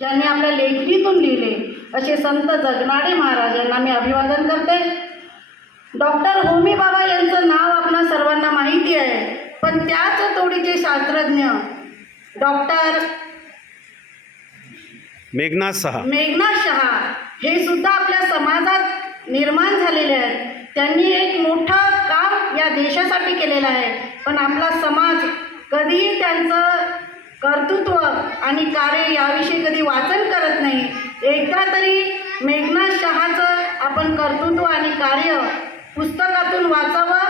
ज्यांनी आपल्या लेखणीतून लिहिले असे संत जगनाडे महाराज यांना मी अभिवादन करते। डॉक्टर होमी बाबा यांचं नाव आपणा सर्वांना माहिती आहे, पण त्याच तोडीचे शास्त्रज्ञ डॉक्टर मेघनाथ शहा हे सुद्धा आपल्या समाजात निर्माण झालेले आहेत। त्यांनी एक मोठं काम या देशासाठी केलेलं आहे, पण आपला समाज कधीही त्यांचं कर्तृत्व आणि कार्य याविषयी कधी वाचन करत नाही। एकदा तरी मेघनाथ शहाचं आपण कर्तृत्व आणि कार्य पुस्तकातून वाचावं,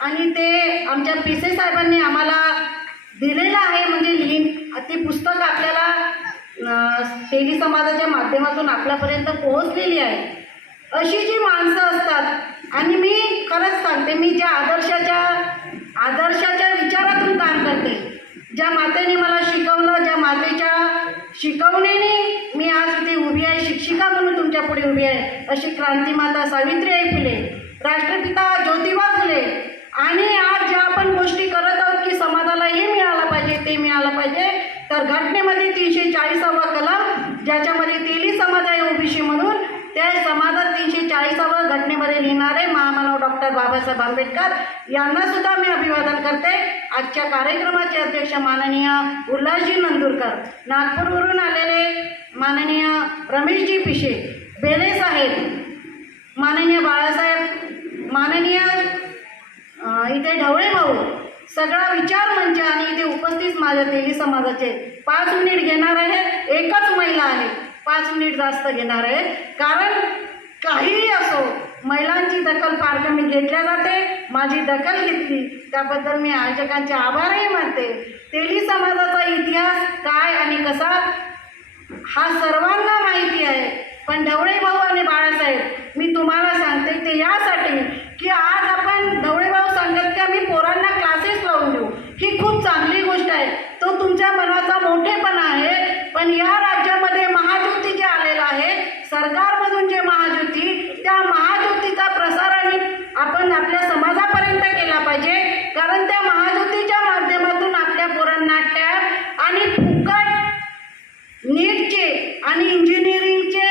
आणि ते आमच्या पिसे साहेबांनी आम्हाला दिलेलं आहे, म्हणजे ती पुस्तक आपल्याला तेली समाजाच्या माध्यमातून आपल्यापर्यंत पोहोचलेली आहे। अशी जी माणसं असतात, आणि मी खरंच सांगते, मी ज्या आदर्शाच्या विचारातून काम करते, ज्या मातेने मला शिकवलं, ज्या मातेच्या शिकवणीने मी आज इथे उभी आहे, शिक्षिका म्हणून तुमच्या पुढे उभी आहे, अशी क्रांतीमाता सावित्रीबाई फुले, राष्ट्रपिता ज्योतिबा फुले, आणि आज ज्या आपण गोष्टी करत आहोत की समाजाला हे मिळालं पाहिजे, ते मिळालं पाहिजे, तर घटनेमध्ये 340वा कलम ज्याच्यामध्ये तेली समाज आहे ओबीसी म्हणून, त्या समाजात 340वा घटनेमध्ये लिहिणारे महामानव डॉक्टर बाबासाहेब आंबेडकर यांना सुद्धा मी अभिवादन करते। आजच्या कार्यक्रमाचे अध्यक्ष माननीय उल्हासजी नंदुरकर, नागपूरवरून आलेले माननीय रमेशजी पिशे, बेले साहेब, माननीय बाळासाहेब, माननीय इथे ढवळे भाऊ, सगळा विचार मंच आणि इथे उपस्थित माझ्या तेली समाजाचे 5 मिनिट घेणार आहेत। एकच महिला आहे, 5 मिनिट जास्त घेणार आहे, कारण काहीही असो महिलांची दखल फार कमी घेतल्या जाते। माझी दखल घेतली त्याबद्दल मी आयोजकांचे आभारही मानते। तेली समाजाचा इतिहास काय आणि कसा हा सर्वांना माहिती आहे, पण ढवळे भाऊ आणि बाळासाहेब मी तुम्हाला सांगते ते यासाठी की आज आपण ढवळे भाऊ सांगत की आम्ही पोरांना क्लासेस लावून देऊ, ही खूप चांगली गोष्ट आहे, तो तुमच्या मनाचा मोठेपणा आहे, पण या राज्यामध्ये महाज्योती जे आलेला आहे सरकारमधून, जे महाज्योती, त्या महाज्योतीचा प्रसार आणि आपण आपल्या समाजापर्यंत केला पाहिजे, कारण त्या महाज्योतीच्या माध्यमातून आपल्या पोरांना टॅब आणि फुकट नीटचे आणि इंजिनिअरिंगचे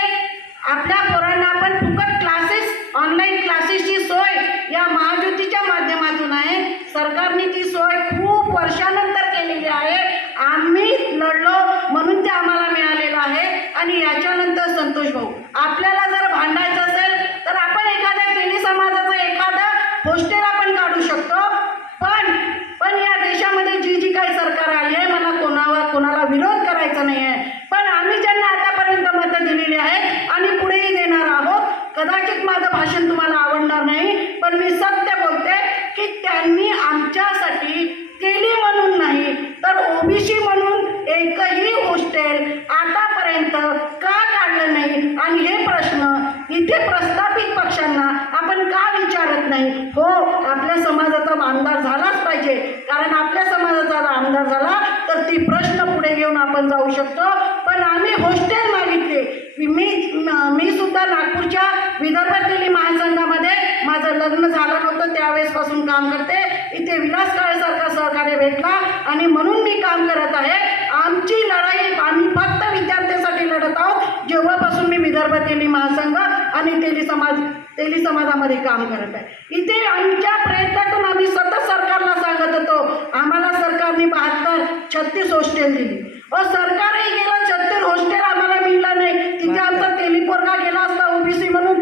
आपल्या पोरांना आपण फुकट क्लासेस, ऑनलाईन क्लासेसची सोय या महाज्योतीच्या माध्यमातून आहे। सरकारने ती सोय खूप वर्षानंतर केलेली आहे, आम्ही लढलो म्हणून ते आम्हाला मिळालेलं आहे। आणि याच्यानंतर संतोष भाऊ, आपल्याला जर भांडायचं असेल तर आपण एखाद्या तेली समाजाचं एखादं हॉस्टेल आपण काढू शकतो, पण या देशामध्ये जी काही सरकार आली आहे, मला कोणाला विरोध करायचा नाही आहे, पण आम्ही ज्यांना आतापर्यंत मतं दिलेली आहेत आणि पुढेही देणार आहोत, कदाचित माझं भाषण तुम्हाला आवडणार नाही, पण मी सत्य बोलते की त्यांनी आमच्यासाठी तेली म्हणून नाही तर ओबीसी म्हणून एकही हॉस्टेल आतापर्यंत का काढलं नाही, आणि हे प्रश्न इथे प्रस्थापित पक्षांना आपण का विचारत नाही? हो, आपल्या समाजाचा आमदार झालाच पाहिजे, कारण आपल्या समाजाचा आमदार झाला तर ती प्रश्न पुढे घेऊन आपण जाऊ शकतो, पण आम्ही हॉस्टेल मागितले। मी सुद्धा नागपूरच्या विदर्भ तेली महासंघामध्ये माझं लग्न झालं नव्हतं त्यावेळेसपासून काम करते, इथे विलास काळेसारखा सहकार्य भेटला आणि म्हणून मी काम करत आहे। आमची लढाई आम्ही फक्त विद्यार्थ्यांसाठी लढत आहोत, जेव्हापासून मी विदर्भ तेली महासंघ आणि तेली समाजामध्ये काम करत आहे। इथे आमच्या प्रयत्नातून आम्ही सतत सरकारला सांगत होतो, आम्हाला सरकारने 36 हॉस्टेल दिली, सरकारही गेलं, 36 हॉस्टेल आम्हाला मिळलं नाही, तिथे आमचा तेली पोरगा गेला असता ओबीसी म्हणून,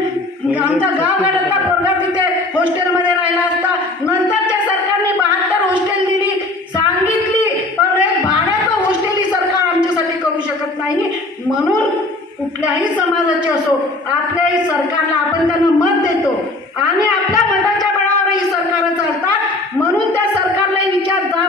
आमचा गावगाड्यातला पोरगा तिथे हॉस्टेलमध्ये राहिला असता। नंतरच्या सरकारने 72 हॉस्टेल दिली सांगितली, पण एक भाड्याचं हॉस्टेल ही सरकार आमच्यासाठी करू शकत नाही, म्हणून कुठल्याही समाजाचे असो आपल्याही सरकारला आपण त्यांना मत देतो आणि आपल्या मताच्या बळावरही सरकार चालतात, म्हणून त्या सरकारला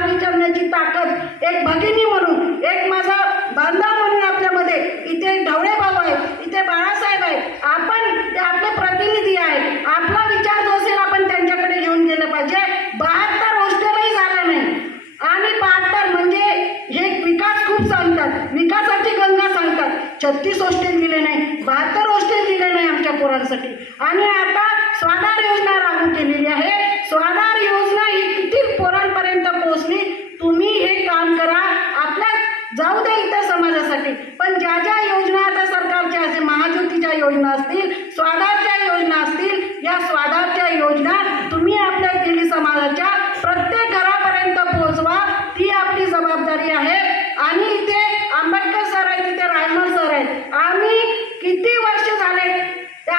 विचारण्याची ताकद एक भगिनी म्हणून, एक माझा बांधव म्हणून आपल्यामध्ये इथे ढवळे भाऊ आहे, इथे बाळासाहेब आहे, आपण ते आपले प्रतिनिधी आहे, आपला विचार जो असेल आपण त्यांच्याकडे घेऊन गेलं पाहिजे। 72 हॉस्टेलही झालं नाही, आणि 72 म्हणजे हे विकास खूप सांगतात, विकासाची गंगा सांगतात, 36 हॉस्टेल दिले नाही, 72 हॉस्टेल दिले नाही आमच्या पोरांसाठी, आणि आता स्वाधार योजना लागू केलेली आहे। स्वाधार योजना ही किती पोरांपर्यंत पोहोचली, तुम्ही हे काम करा, आपल्या जाऊ द्या इतर समाजासाठी, पण ज्या योजना असतील, स्वाधारच्या योजना असतील, या स्वाधारच्या योजना तुम्ही आपल्या तेली समाजाच्या प्रत्येक घरापर्यंत पोहोचवा. ती आपली जबाबदारी आहे. आणि इथे आंबेडकर सर आहेत, तिथे रायमल सर आहेत. आम्ही किती वर्ष झाले ते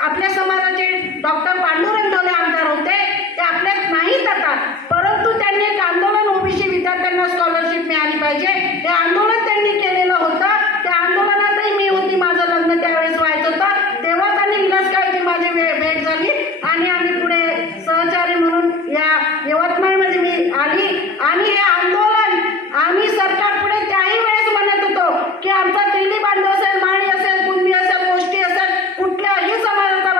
आपल्या समाजाचे डॉक्टर पांडुरंग ढोले आमदार होते, ते आपल्यात नाहीत आता, परंतु त्यांनी एक आंदोलन ओबीसी विद्यार्थ्यांना स्कॉलरशिप मिळाली पाहिजे हे आंदोलन त्यांनी केलेलं होतं. त्या आंदोलनातही मी होती, माझं लग्न त्यावेळेस व्हायचं होतं, तेव्हाच आणि विलास काळजी माझी भेट झाली आणि आम्ही पुढे सहचारी म्हणून या यवतमाळमध्ये मी आली. आणि हे आंदोलन आम्ही सरकार पुढे त्याही वेळेस म्हणत होतो की आमचा तेली बांधव असेल, माळी असेल, कुणबी असेल, गोष्टी असेल, कुठल्याही समाजाचा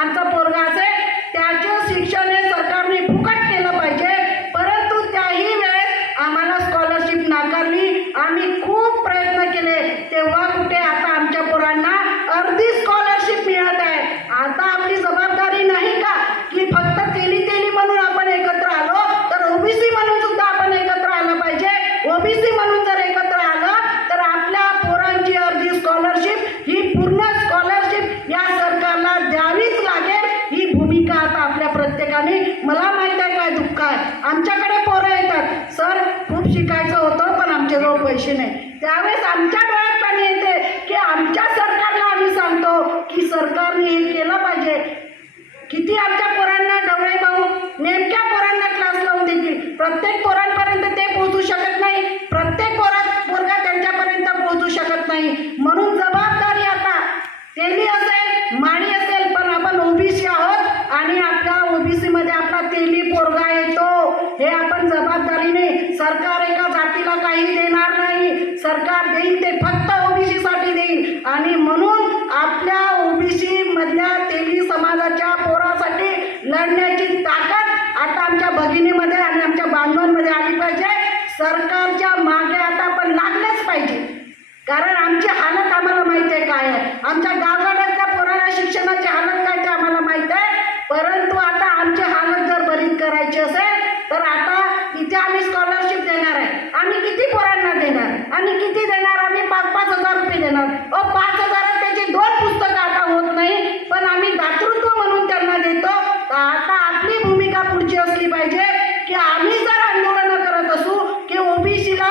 आमचा पोरगा असेल, त्याचं शिक्षण हे सरकारने फुकट केलं पाहिजे. परंतु त्याही वेळेस आम्हाला स्कॉलरशिप नाकारली. आम्ही खूप प्रयत्न केले, तेव्हा कुठे आता आमच्या पोरांना अर्धी स्कॉलरशिप मिळत आहे. आता आपली जबाबदारी नाही का की फक्त तेली म्हणून आपण एकत्र आलो, तर ओबीसी म्हणून सुद्धा आपण एकत्र आलं पाहिजे. ओबीसी म्हणून जर एकत्र आलं तर आपल्या पोरांची अर्धी स्कॉलरशिप ही पूर्ण स्कॉलरशिप या सरकारला द्यावीच लागेल. ही भूमिका आता आपल्या प्रत्येकाने, मला माहीत आहे काय दुःख आहे, आमच्याकडे पोरं येतात, सर खूप शिकायचं होतं पण आमच्याजवळ पैसे नाही. त्यावेळेस आमच्या डोळ्यात पाणी येते की आमच्या सरकारला आम्ही सांगतो की सरकारने हे केलं पाहिजे. किती आमच्या पोरांना डवळे भाऊ नेमक्या पोरांना क्लास लावून देतील, प्रत्येक पोरांपर्यंत ते पोहोचू शकत नाही, प्रत्येक पोरगा त्यांच्यापर्यंत पोहोचू शकत नाही. म्हणून जबाबदारी आता तेली असेल, माळी असेल, पण आपण ओबीसी आहोत आणि आपल्या ओबीसीमध्ये आपला तेली पोरगा येतो, हे आपण जबाबदारीने, सरकार एका जातीला काही देणार नाही, सरकार देईल ते फक्त ओबीसीसाठी देईल. आणि म्हणून आपल्या ओबीसी मधल्या तेली समाजाच्या पोरासाठी लढण्याची ताकद आता आमच्या भगिनीमध्ये आणि आमच्या बांधवांमध्ये आली पाहिजे. सरकारच्या मागे आता आपण लागलेच पाहिजे, कारण आमची हालत आम्हाला माहिती आहे काय आहे, आमच्या गावगाड्यातल्या पोरांना शिक्षणाची हालत काय ते आम्हाला माहीत आहे. परंतु आता आमची हालत जर बरीच करायची असेल तर आता इथे आम्ही स्कॉलरशिप देणार आहे. आम्ही किती पोरांना देणार आणि किती देणार? आम्ही 5-5 हजार रुपये देणार. 5,000 त्याची 2 पुस्तकं आता होत नाही, पण आम्ही दातृत्व म्हणून त्यांना देतो. आता आपली भूमिका पुढची असली पाहिजे की आम्ही जर आंदोलनं करत असू की ओबीसीला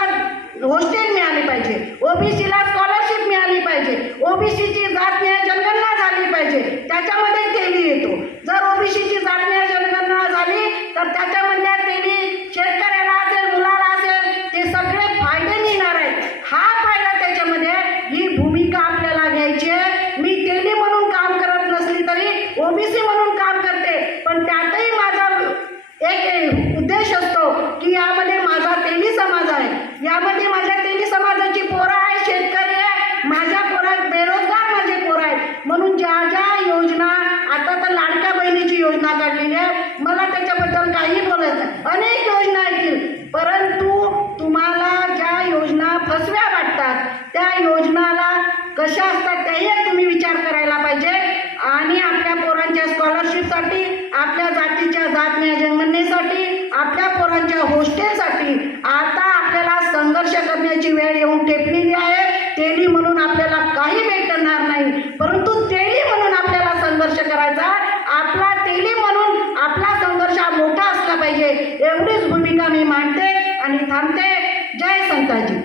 हॉस्टेल मिळाली पाहिजे, ओबीसीला स्कॉलरशिप मिळाली पाहिजे, ओबीसीची जात न्याय जनगणना झाली पाहिजे, त्याच्यामध्ये तेली येतो. जर ओबीसीची जात न्याय जनगणना झाली तर त्याच्यामधल्या तेली शेतकऱ्याला असेल, मुलाला असेल, ते सगळे फायदे मिळणार आहेत. हा फायदा त्याच्यामध्ये, ही भूमिका आपल्याला घ्यायची आहे. मी तेली म्हणून काम करत नसली तरी ओबीसी म्हणून काम करते, पण त्यातही माझा एक उद्देश असतो की यामध्ये माझा तेली समाज आहे, यामध्ये माझ्या तेली समाजाची पोरं आहे, शेतकरी आहे, माझ्या पोरात बेरोजगार माझे पोरं आहेत. म्हणून ज्या ज्या योजना, आता तर लाडक्या बहिणीची योजना काढलेली आहे, मला त्याच्याबद्दल काही बोलायचं नाही, अनेक योजना येतील, परंतु तुम्हाला ज्या योजना फसव्या वाटतात त्या योजनाला कशा असतात त्याही तुम्ही विचार करायला पाहिजे. आणि आपल्या पोरांच्या स्कॉलरशिपसाठी, आपल्या जातीच्या जात न्याय जनगणनेसाठी, आपल्या पोरांच्या हॉस्टेलसाठी आता आपल्याला संघर्ष करण्याची वेळ येऊन ठेपलेली आहे. तेली म्हणून आपल्याला काही भेटणार नाही, परंतु तेली म्हणून आपल्याला संघर्ष करायचा. आपला तेली म्हणून आपला संघर्ष हा मोठा असला पाहिजे, एवढीच भूमिका मी मांडते आणि थांबते. जय संताजी.